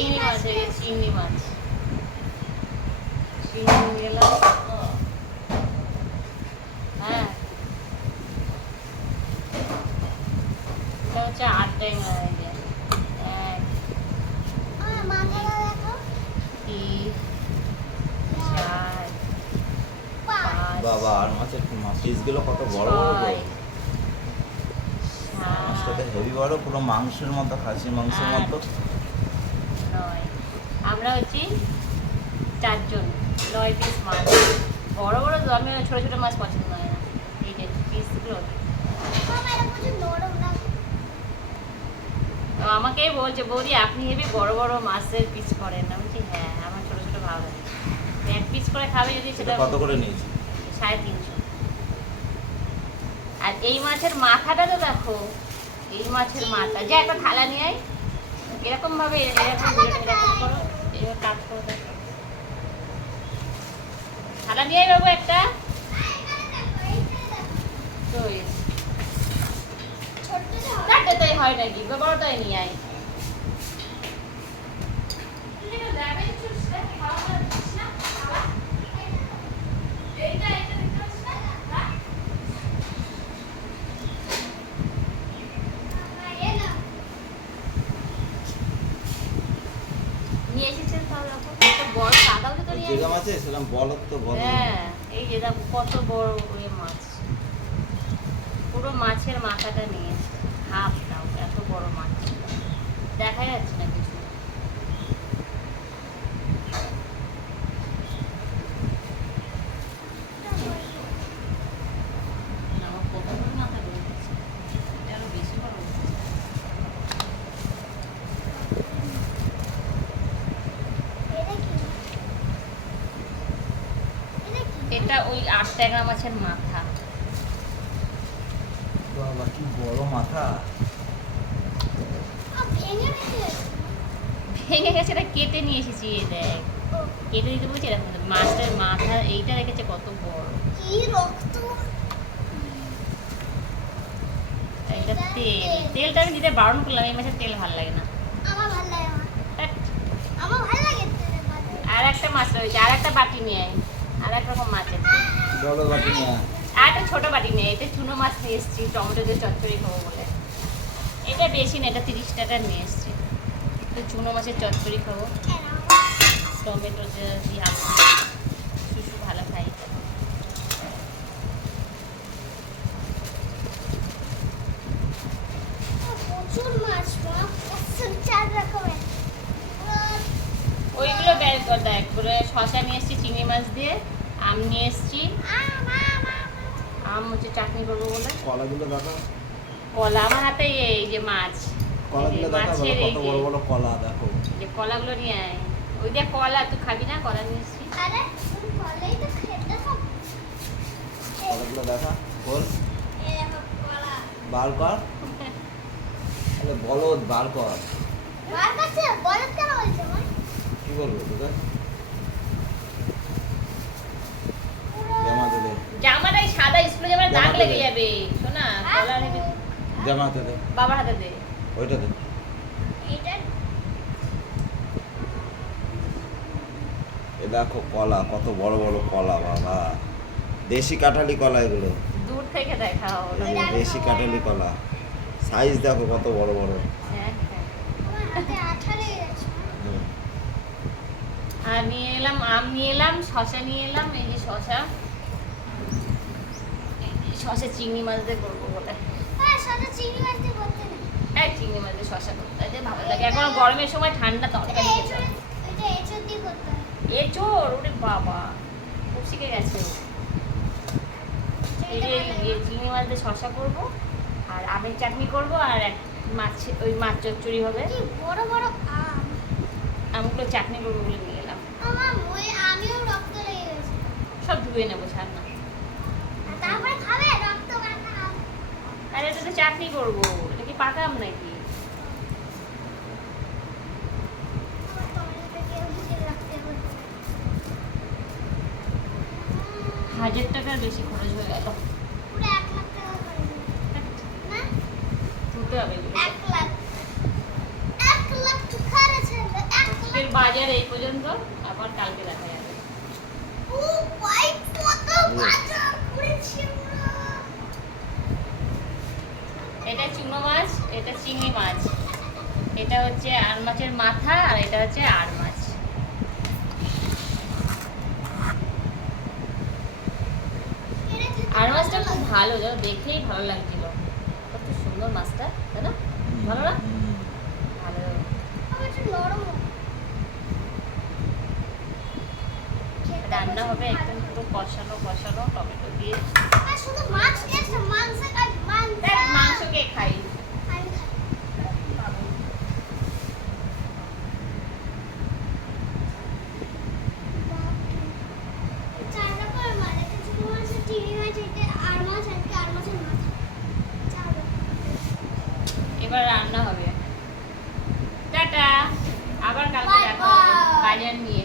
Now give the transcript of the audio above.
চিংড়ি মাছ, এই চিংড়ি মাছ। চিংড়ি গেলাম। হ্যাঁ, এটা হচ্ছে 8 ট্যাংরা। এই যে 1 3 4 5 বাবা, আর মাছের পিসগুলো কত বড় বড় গো। 6 মাছটা হেভি বড়, পুরো মাংসের মতো, খাসির মাংসের মতো। 9। আমরা হচ্ছি 4 জন, 9 পিস মাছ। বড় বড় তো, আমি ছোট ছোট মাছ পছন্দ হয় না। এই যে পিসগুলো আমাকেই বলছে, বৌদি আপনি হেবি বড় বড় মাছের পিস করেন। আমি বলছি হ্যাঁ, আমার ছোট ছোট ভালো লাগে। 1 পিস করে খাবে যদি সেটা কত করে নিয়েছি? 350। আর এই মাছের মাথাটা তো দেখো, এই মাছের মাথা যে একটা থালা নিয়ে আয়, এরকম ভাবে এরকম করো, এবার কাট করে দেখো। থালা নিয়ে আয় বাবু একটা। চারটেতেই হয় নাকি, বড়টাই নিয়ে আয়। নিয়ে এসেছেন তাহলে একটা বড় কাদাও তো নিয়ে যেরকম আছে সেরকম বলত তো বল। হ্যাঁ, এই যে দেখো কত বড় ওই মাছ, পুরো মাছের মাথাটা নিয়েছে। হাফটাও এত বড় মাছ ছিল, দেখা যাচ্ছে না কিছু। আমার কত বড় মাথা রয়েছে, এটা আরো বেশি বড় হচ্ছে। এটা ওই 8 ট্যাংরা মাছের মাথা। বাবা কি বড় মাথা। ভেঙে গেছে, এটা কেটে নিয়ে এসেছি। এই দেখ, কেটে দিতে বলছি। এরকম মাছের মাথা এইটা রেখেছে কত বড়। এটা তেলটা আমি দিতে বারণ করলাম, এই মাছের তেল ভালো লাগে না। আর একটা মাছ রয়েছে, আর একটা বাটি নিয়ে আয়, আর এক রকম মাছ আছে। বড় বাটি নিয়ে আয়। আর একটা ছোট বাটি নিয়ে, এতে চুনো মাছ নিয়ে এসেছি টমেটো দিয়ে চচ্চড়ি খাবো বলে। এটা বেশি না, এটা 30 টাকা নিয়ে এসেছি। তো চুনো মাছের চচ্চড়ি খাবো, টমেটো দিয়ে আলু শুশু ভালো খাই। ওইগুলো বের কর দেখ। করে শশা নিয়ে এসেছি চিংড়ি মাছ দিয়ে, আম নিয়ে এসেছি। আম হচ্ছে চাটনি করবো বলে। কলাগুলো দেখো, কলা আমার হাতে, এই যে মাছ, কলাগুলো দেখো, মাছের এই কত বড় বড় কলা দেখো। যে কলাগুলো নিয়ে আয়। ওই দেখ কলা, তুই খাবি না? কলা নিয়ে এসেছি। কলাগুলো দেখা, বল বার কর। আরে বলদ বার কর। কি বলবো তোকে? জামাতে দে, জামাটাই সাদা, স্কুলে জামার দাগ লেগে যাবে। শোনা, কলা রেখে জামাতে দে, বাবার হাতে দে। ওইটা দে। এ দেখো কলা, কত বড় বড় কলা বাবা। দেশি কাঁঠালি কলা এগুলো, দূর থেকে দেখাও। এই যে দেশি কাঁঠালি কলা। সাইজ দেখো কত বড় বড়। হ্যাঁ, হুম। আর নিয়ে এলাম আম, নিয়ে এলাম শশা, নিয়ে এলাম। এই যে শশা, শশা চিংড়ি মাছ দিয়ে করবো বলে। চিংড়ি মাছ দিয়ে শশা করতে হয়, ভালো লাগে। এখন গরমের সময় ঠান্ডা তরকারি খেতে হয়। এঁচোড়, ওরে বাবা, খুব শিখে গেছে। এই যে চিংড়ি মাছ দিয়ে শশা করবো, আর আমের চাটনি করবো, আর এক মাছ, ওই মাছ চচ্চড়ি হবে। বড় বড় আম, আমগুলো চাটনি করবো বলে নিয়ে এলাম। আমিও রক্ত লেগে গেছে। সব ধুয়ে নেবো, ছাড় না। তারপরে খাবে রক্ত কাটা আম। আরে এটা তো চাটনি করবো, এটা কি পাকা আম নাকি? আমার টমেটোটাকে ভিজে রাখতে হবে। 1000 টাকার বেশি খরচ হয়ে গেল। পুরো 1 লাখ টাকা করে দেবে। না, ধুতে হবে এগুলো। 1 লাখ। 1 লাখ খরচ হলো, 1 বাজার এই পর্যন্ত, আবার কালকে দেখা যাবে। ও ভাই কত বাজার করেছি আমরা। এটা চুনো মাছ, এটা চিংড়ি মাছ, এটা হচ্ছে আর মাছের মাথা, আর এটা হচ্ছে আর মাছ। আর মাছটা খুব ভালো, যেন দেখেই ভালো লাগছিল, কত সুন্দর মাছটা, তাই না? ভালো না? ভালো। আমার একটু নরম। রান্না হবে একদম পুরো কষানো কষানো টমেটো দিয়ে। আর শুধু মাছ দিয়েছে, মাংস কাট মাংস। দেখ মাংস কে খাই? আমি খাই। বাবু। চার রকমের মাছ, একটা ছোট মাছ, একটা চিংড়ি মাছ, একটা আর মাছ, একটা আর মাছের মাথা। চার রকম। এবার রান্না হবে। টাটা, আবার কালকে দেখা হবে Bye bye. বাজার নিয়ে।